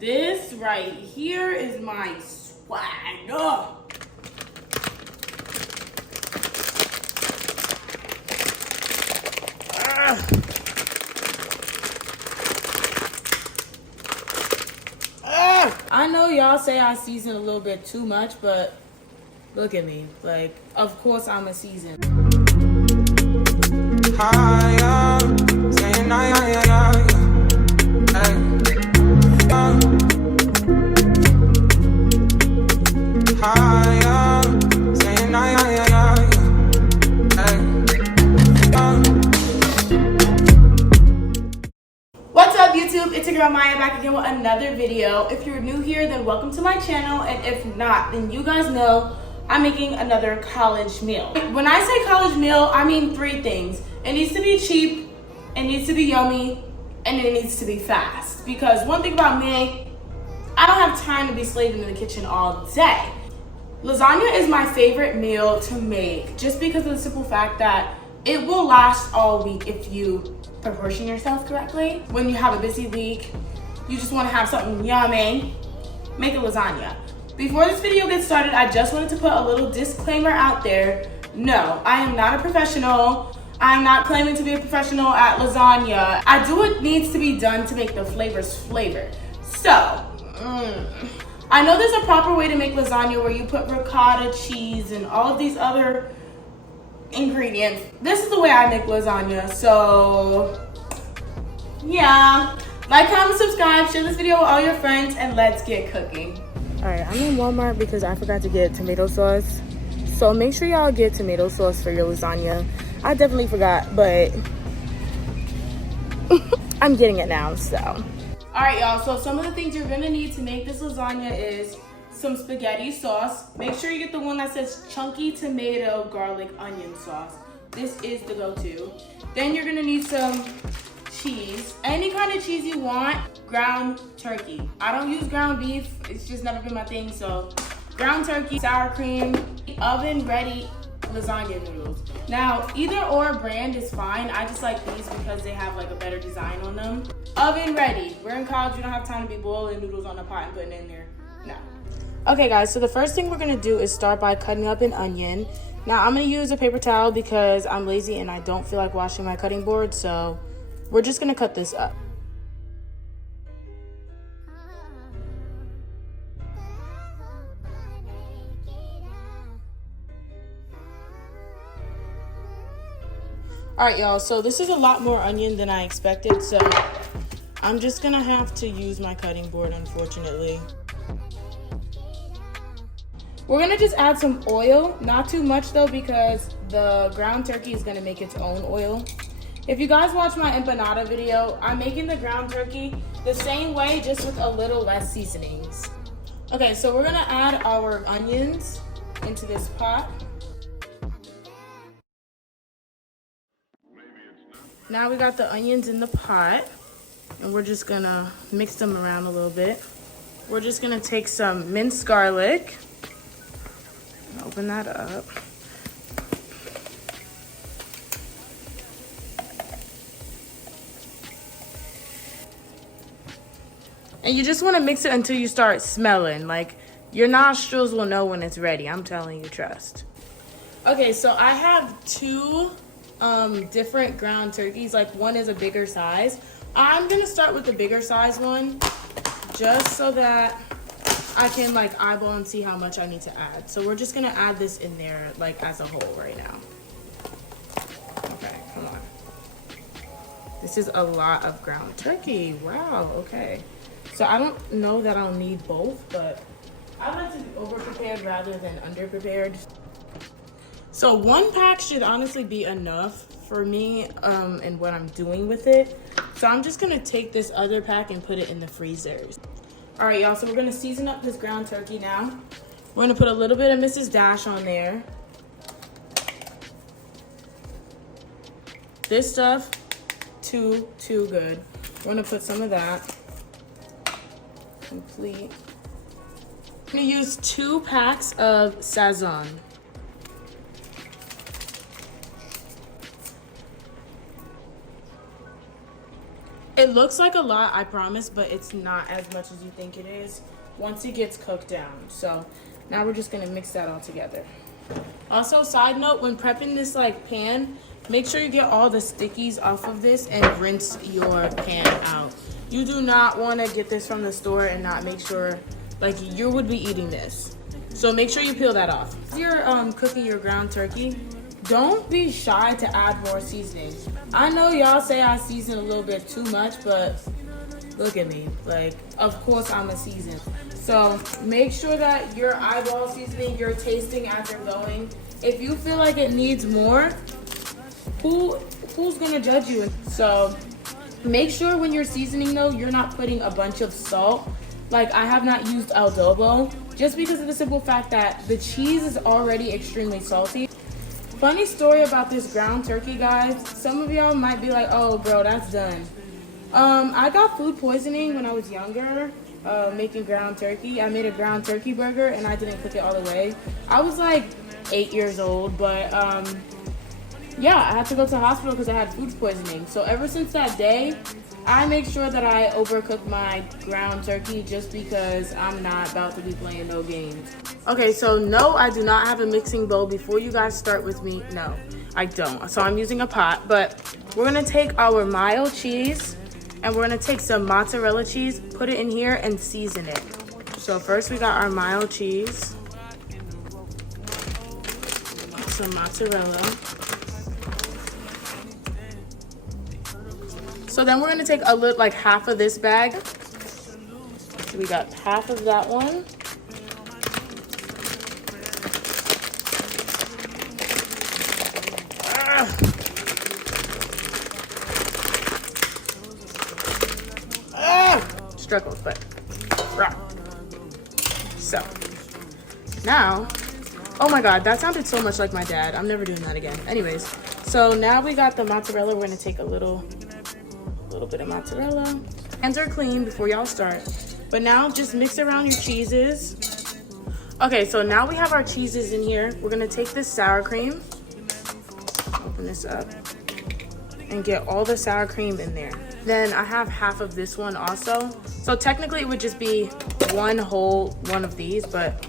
This right here is my swag. Ugh. I know y'all say I season a little bit too much, but look at me. Like, of course I'm a season. What's up, YouTube? It's your girl Maya back again with another video. If you're new here, then welcome to my channel, and if not, then you guys know I'm making another college meal. When I say college meal, I mean three things. It needs to be cheap, it needs to be yummy, and it needs to be fast. Because one thing about me, I don't have time to be slaving in the kitchen all day. Lasagna is my favorite meal to make just because of the simple fact that it will last all week if you proportion yourself correctly. When you have a busy week, you just want to have something yummy, make a lasagna. Before this video gets started, I just wanted to put a little disclaimer out there. No, I am not a professional. I'm not claiming to be a professional at lasagna. I do what needs to be done to make the flavors flavor. So, I know there's a proper way to make lasagna where you put ricotta cheese and all of these other ingredients. This is the way I make lasagna, so yeah. Like, comment, subscribe, share this video with all your friends, and let's get cooking. Alright, I'm in Walmart because I forgot to get tomato sauce. So make sure y'all get tomato sauce for your lasagna. I definitely forgot, but I'm getting it now, so. Alright, y'all, so some of the things you're gonna need to make this lasagna is some spaghetti sauce. Make sure you get the one that says chunky tomato garlic onion sauce. This is the go-to. Then you're gonna need some cheese, any kind of cheese you want. Ground turkey. I don't use ground beef, it's just never been my thing. So ground turkey, sour cream, oven ready lasagna noodles. Now, either or brand is fine. I just like these because they have like a better design on them. Oven ready. We're in college, we don't have time to be boiling noodles on a pot and putting it in there. No. Okay guys, so the first thing we're gonna do is start by cutting up an onion. Now I'm gonna use a paper towel because I'm lazy and I don't feel like washing my cutting board, so we're just gonna cut this up. All right, y'all, so this is a lot more onion than I expected, so I'm just gonna have to use my cutting board, unfortunately. We're gonna just add some oil, not too much though, because the ground turkey is gonna make its own oil. If you guys watch my empanada video, I'm making the ground turkey the same way, just with a little less seasonings. Okay, so we're gonna add our onions into this pot. Now we got the onions in the pot, and we're just gonna mix them around a little bit. We're just gonna take some minced garlic. Open that up. And you just want to mix it until you start smelling. Like, your nostrils will know when it's ready. I'm telling you, trust. Okay, so I have two different ground turkeys. Like, one is a bigger size. I'm gonna start with the bigger size one, just so that I can like eyeball and see how much I need to add. So we're just gonna add this in there like as a whole right now. Okay, come on. This is a lot of ground turkey. Wow, okay. So I don't know that I'll need both, but I like to be over-prepared rather than under-prepared. So one pack should honestly be enough for me and what I'm doing with it. So I'm just gonna take this other pack and put it in the freezer. All right, y'all, so we're gonna season up this ground turkey now. We're gonna put a little bit of Mrs. Dash on there. This stuff, too good. We're gonna put some of that. Complete. I'm gonna use 2 packs of Sazon. It looks like a lot, I promise, but it's not as much as you think it is once it gets cooked down. So now we're just gonna mix that all together. Also, side note, when prepping this like pan, make sure you get all the stickies off of this and rinse your pan out. You do not want to get this from the store and not make sure, like, you would be eating this. So make sure you peel that off. If you're cooking your ground turkey, don't be shy to add more seasoning. I know y'all say I season a little bit too much, but look at me. Like, of course I'm a season. So make sure that your eyeball seasoning, you're tasting as you're going. If you feel like it needs more, who's gonna judge you? So make sure when you're seasoning though, you're not putting a bunch of salt. Like, I have not used adobo just because of the simple fact that the cheese is already extremely salty. Funny story about this ground turkey, guys. Some of y'all might be like, oh bro, that's done. I got food poisoning when I was younger, making ground turkey. I made a ground turkey burger and I didn't cook it all the way. I was like 8 years old, but yeah, I had to go to the hospital because I had food poisoning. So ever since that day, I make sure that I overcook my ground turkey just because I'm not about to be playing no games. Okay, so no, I do not have a mixing bowl. Before you guys start with me, no, I don't. So I'm using a pot, but we're gonna take our mild cheese and we're gonna take some mozzarella cheese, put it in here and season it. So first we got our mild cheese, some mozzarella. So then we're gonna take a little, like half of this bag. So we got half of that one. Struggles, but raw. So now, oh my god, that sounded so much like my dad. I'm never doing that again. Anyways, so now we got the mozzarella. We're gonna take a little bit of mozzarella. Hands are clean before y'all start. But now just mix around your cheeses. Okay, so now we have our cheeses in here. We're gonna take this sour cream, open this up, and get all the sour cream in there. Then I have half of this one also. So technically it would just be one whole one of these, but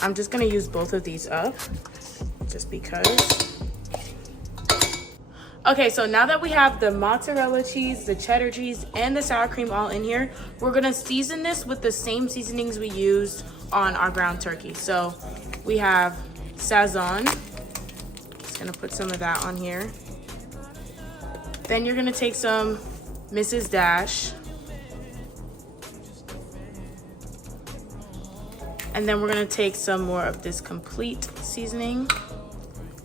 I'm just gonna use both of these up just because. Okay, so now that we have the mozzarella cheese, the cheddar cheese, and the sour cream all in here, we're gonna season this with the same seasonings we used on our ground turkey. So we have Sazon. Just gonna put some of that on here. Then you're gonna take some Mrs. Dash. And then we're gonna take some more of this complete seasoning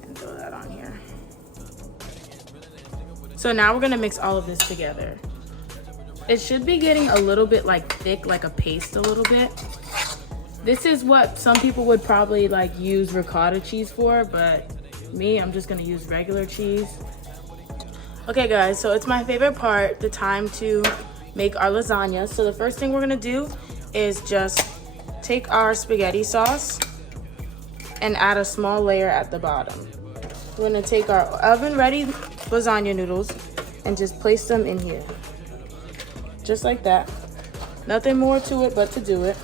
and throw that on here. So now we're gonna mix all of this together. It should be getting a little bit like thick, like a paste a little bit. This is what some people would probably like use ricotta cheese for, but me, I'm just gonna use regular cheese. Okay guys, so it's my favorite part, the time to make our lasagna. So the first thing we're gonna do is just take our spaghetti sauce and add a small layer at the bottom. We're gonna take our oven ready lasagna noodles and just place them in here. Just like that. Nothing more to it but to do it.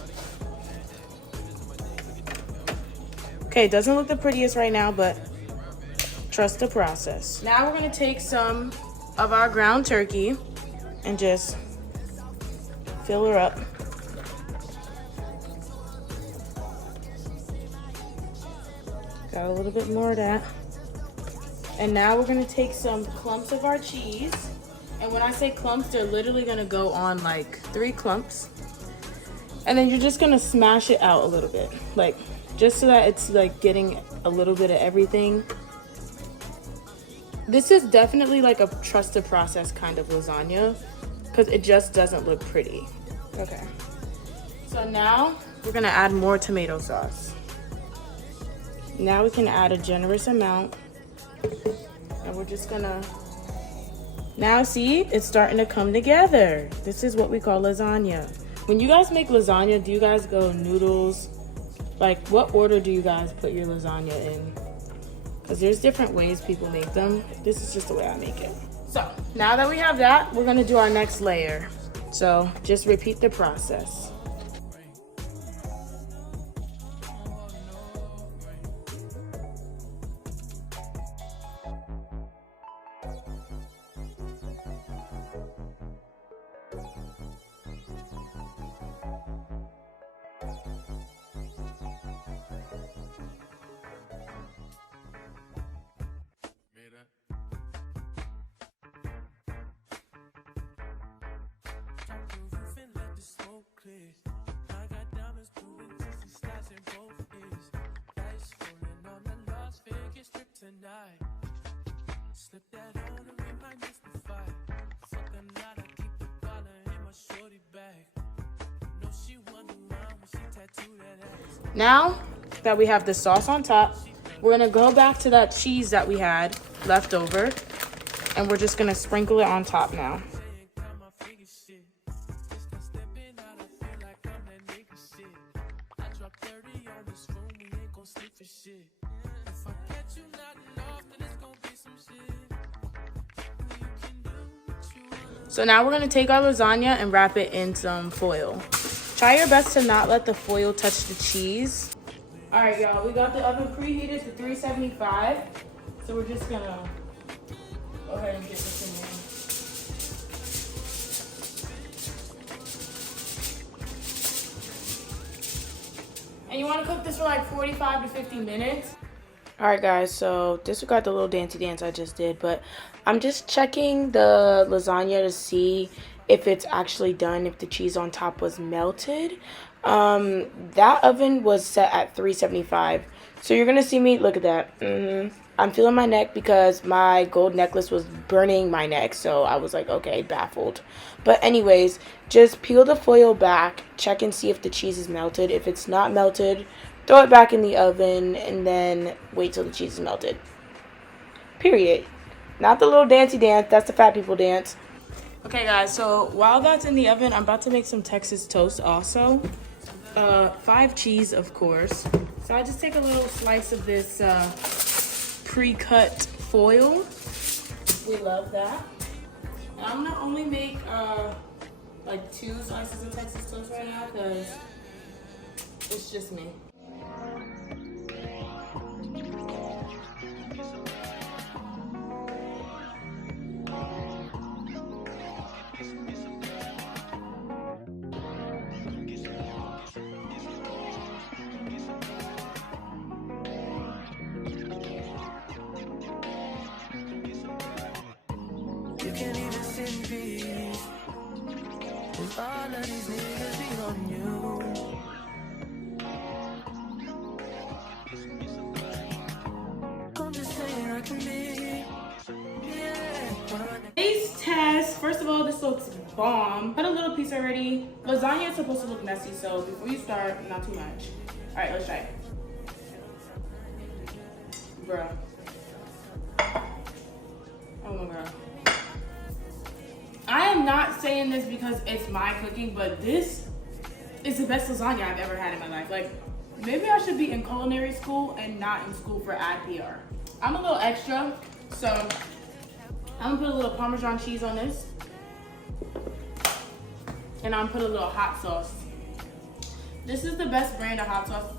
Okay, it doesn't look the prettiest right now, but trust the process. Now we're gonna take some of our ground turkey and just fill her up. Got a little bit more of that. And now we're gonna take some clumps of our cheese. And when I say clumps, they're literally gonna go on like 3 clumps. And then you're just gonna smash it out a little bit. Like, just so that it's like getting a little bit of everything. This is definitely like a trust the process kind of lasagna because it just doesn't look pretty. Okay. So now we're gonna add more tomato sauce. Now we can add a generous amount. And we're just gonna, now see, it's starting to come together. This is what we call lasagna. When you guys make lasagna, do you guys go noodles? Like, what order do you guys put your lasagna in? Because there's different ways people make them. This is just the way I make it. So now that we have that, we're gonna do our next layer. So just repeat the process. Now that we have the sauce on top, we're gonna go back to that cheese that we had left over, and we're just gonna sprinkle it on top now. So now we're gonna take our lasagna and wrap it in some foil. Try your best to not let the foil touch the cheese. All right, y'all, we got the oven preheated to 375. So we're just gonna go ahead and get this in there. And you wanna cook this for like 45 to 50 minutes. All right, guys, so disregard the little dancey dance I just did, but I'm just checking the lasagna to see if it's actually done, if the cheese on top was melted. That oven was set at 375. So you're gonna see me, look at that. I'm feeling my neck because my gold necklace was burning my neck. So I was like, okay, baffled. But anyways, just peel the foil back, check and see if the cheese is melted. If it's not melted, throw it back in the oven and then wait till the cheese is melted. Period. Not the little dancey dance, that's the fat people dance. Okay guys, so while that's in the oven, I'm about to make some Texas toast also. 5 cheese, of course. So I just take a little slice of this pre-cut foil. We love that. And I'm gonna only make like 2 slices of Texas toast right now because it's just me. You can't even see me. Cause all of these niggas be on you. I'm just saying I can be. Yeah. Taste test. First of all, this looks bomb. Put a little piece already. Lasagna is supposed to look messy, so before you start, not too much. All right, let's try it. Bruh. Oh my god. I am not saying this because it's my cooking, but this is the best lasagna I've ever had in my life. Like, maybe I should be in culinary school and not in school for ad PR. I'm a little extra, so I'm gonna put a little Parmesan cheese on this. And I'm gonna put a little hot sauce. This is the best brand of hot sauce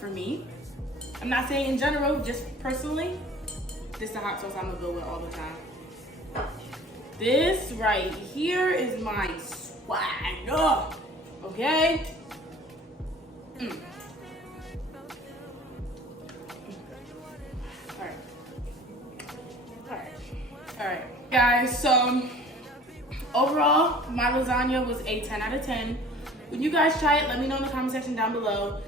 for me. I'm not saying in general, just personally. This is the hot sauce I'm gonna go with all the time. This right here is my swag, okay? All right, guys, so overall, my lasagna was a 10 out of 10. When you guys try it, let me know in the comment section down below.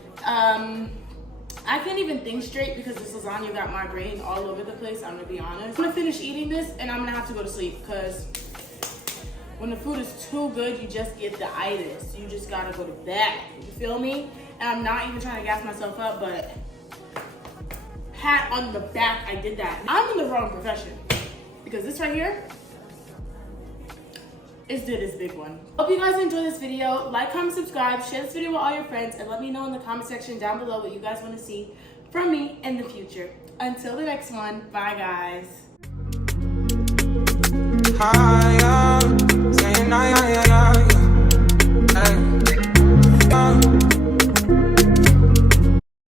I can't even think straight because this lasagna got migraine all over the place, I'm gonna be honest. I'm gonna finish eating this and I'm gonna have to go to sleep because when the food is too good, you just get the itis. You just gotta go to bed, you feel me? And I'm not even trying to gas myself up, but pat on the back, I did that. I'm in the wrong profession because this right here is this big one. Hope you guys enjoyed this video. Like, comment, subscribe, share this video with all your friends, and let me know in the comment section down below what you guys want to see from me in the future. Until the next one, bye guys. higher, saying, yeah, yeah, yeah,